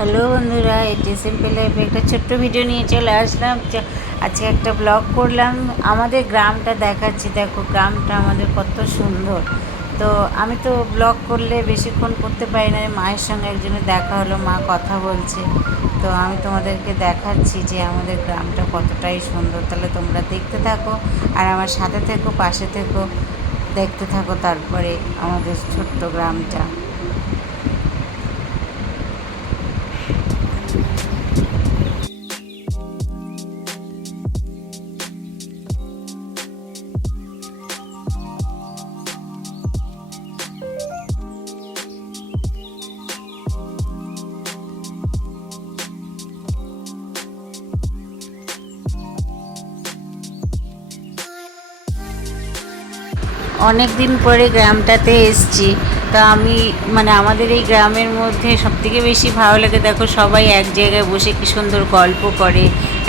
Hello বন্ধুরা, এটি simple লাইফে একটা ছোট্ট ভিডিও নিয়ে চলে আসলাম। আজকে একটা ব্লগ করলাম, আমাদের গ্রামটা দেখাচ্ছি। দেখো গ্রামটা আমাদের কত সুন্দর। তো আমি তো ব্লগ করলে বেশিক্ষণ করতে পারি না। মায়ের সঙ্গে একজনের দেখা হলো, মা কথা বলছে, তো আমি তোমাদেরকে দেখাচ্ছি যে আমাদের গ্রামটা কতটাই সুন্দর। তাহলে তোমরা দেখতে থাকো আর আমার সাথে থেকো, পাশে থেকো, দেখতে থাকো তারপরে আমাদের ছোট্ট গ্রামটা। অনেক দিন পরে গ্রামটাতে এসছি। তা আমি আমাদের এই গ্রামের মধ্যে সবথেকে বেশি ভালো লাগে, দেখো সবাই এক জায়গায় বসে কী সুন্দর গল্প করে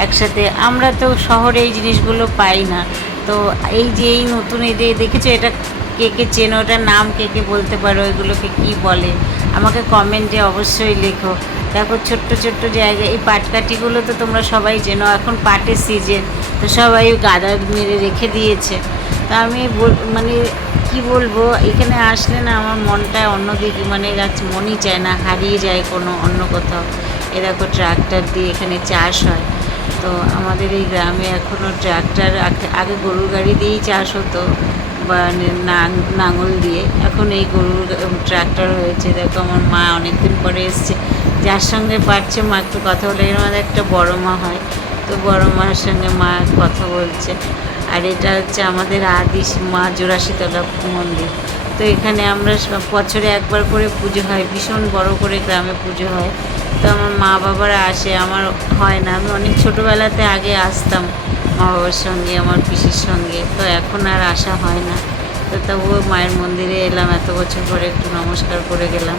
একসাথে। আমরা তো শহরে এই জিনিসগুলো পাই না। তো এই যে এই নতুন এদের দেখেছো, এটা কে কে চেনো, ওটার নাম কে কে বলতে পারো, এগুলোকে কি বলে আমাকে কমেন্টে অবশ্যই লেখো। দেখো ছোট্ট ছোট্ট জায়গায় এই পাটকাঠিগুলো তো তোমরা সবাই চেনো, এখন পাটের সিজন, তো সবাই গাদা মেরে রেখে দিয়েছে। তা আমি কি বলবো, এখানে আসলে না আমার মনটা অন্যদিকে মনই চায় না, হারিয়ে যায় কোনো অন্য কোথাও। এ দেখো ট্রাক্টর দিয়ে এখানে চাষ হয়। তো আমাদের এই গ্রামে এখনও ট্রাক্টর, আগে গরুর গাড়ি দিয়েই চাষ হতো বা নাঙল দিয়ে, এখন এই গরুর ট্রাক্টর হয়েছে। দেখো আমার মা অনেকদিন পরে এসছে, যার সঙ্গে পারছে মা একটু কথা বলে। এর মধ্যে একটা বড়ো মা হয়, তো বড়ো মার সঙ্গে মা কথা বলছে। আর এটা হচ্ছে আমাদের আদি মা জোড়াশীতলা মন্দির। তো এখানে আমরা বছরে একবার করে পুজো হয়, ভীষণ বড় করে গ্রামে পুজো হয়। তো আমার মা বাবারা আসে, আমার হয় না। আমি অনেক ছোটোবেলাতে আগে আসতাম মা বাবার সঙ্গে, আমার পিসির সঙ্গে, তো এখন আর আসা হয় না। তো তবুও মায়ের মন্দিরে এলাম, এত বছর পরে একটু নমস্কার করে গেলাম।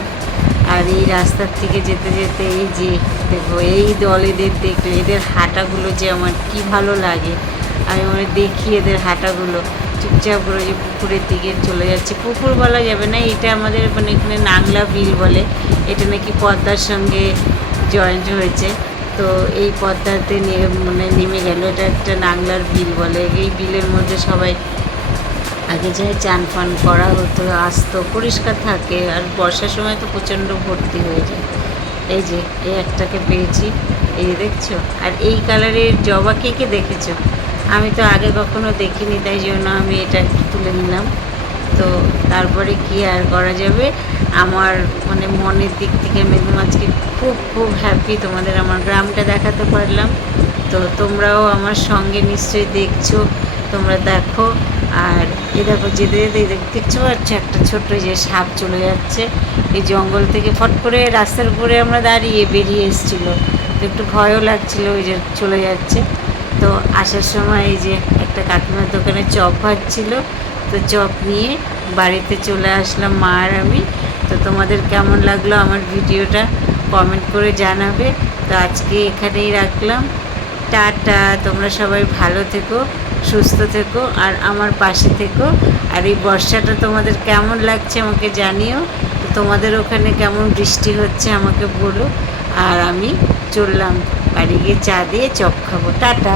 আর এই রাস্তার থেকে যেতে যেতে এই যে দেখো এই দল, এদের দেখলে এদের হাঁটাগুলো যে আমার কি ভালো লাগে। আমি দেখি এদের হাঁটাগুলো, চুপচাপ করে যে পুকুরের দিকে চলে যাচ্ছে। পুকুর বলা যাবে না, এটা আমাদের এখানে নাংলা বিল বলে। এটা নাকি পদ্মার সঙ্গে জয়েন্ট হয়েছে। তো এই পদ্মাতে নেমে গেল, এটা একটা নাংলার বিল বলে। এই বিলের মধ্যে সবাই আগে যায় চান ফান করা হতো, আসতো, পরিষ্কার থাকে। আর বর্ষার সময় তো প্রচণ্ড ভর্তি হয়ে যায়। এই যে এই একটাকে পেয়েছি, এই দেখছো। আর এই কালারের জবা কে কে দেখেছো? আমি তো আগে কখনো দেখিনি, তাই জন্য আমি এটা একটু তুলে নিলাম। তো তারপরে কি আর করা যাবে, আমার মনের দিক থেকে আমি আজকে খুব খুব হ্যাপি, তোমাদের আমার গ্রামটা দেখাতে পারলাম। তো তোমরাও আমার সঙ্গে নিশ্চয়ই দেখছো, তোমরা দেখো। আর এ দেখো যেতে যেতে দেখতে পাচ্ছ একটা ছোট্ট যে সাপ চলে যাচ্ছে এই জঙ্গল থেকে, ফট করে রাস্তার উপরে আমরা দাঁড়িয়ে বেরিয়ে এসেছিলো, তো একটু ভয়ও লাগছিলো ওই যে চলে যাচ্ছে। তো আসার সময় এই যে একটা কাকিমার দোকানে চপ ভাজছিল, তো চপ নিয়ে বাড়িতে চলে আসলাম মা আর আমি। তো তোমাদের কেমন লাগলো আমার ভিডিওটা কমেন্ট করে জানাবে। তো আজকে এখানেই রাখলাম, টাটা। তোমরা সবাই ভালো থেকো, সুস্থ থেকো আর আমার পাশে থেকো। আর এই বর্ষাটা তোমাদের কেমন লাগছে আমাকে জানিও। তো তোমাদের ওখানে কেমন বৃষ্টি হচ্ছে আমাকে বলো। আর আমি চললাম, বাড়ি গিয়ে চা দিয়ে চপ খাবো। টাটা।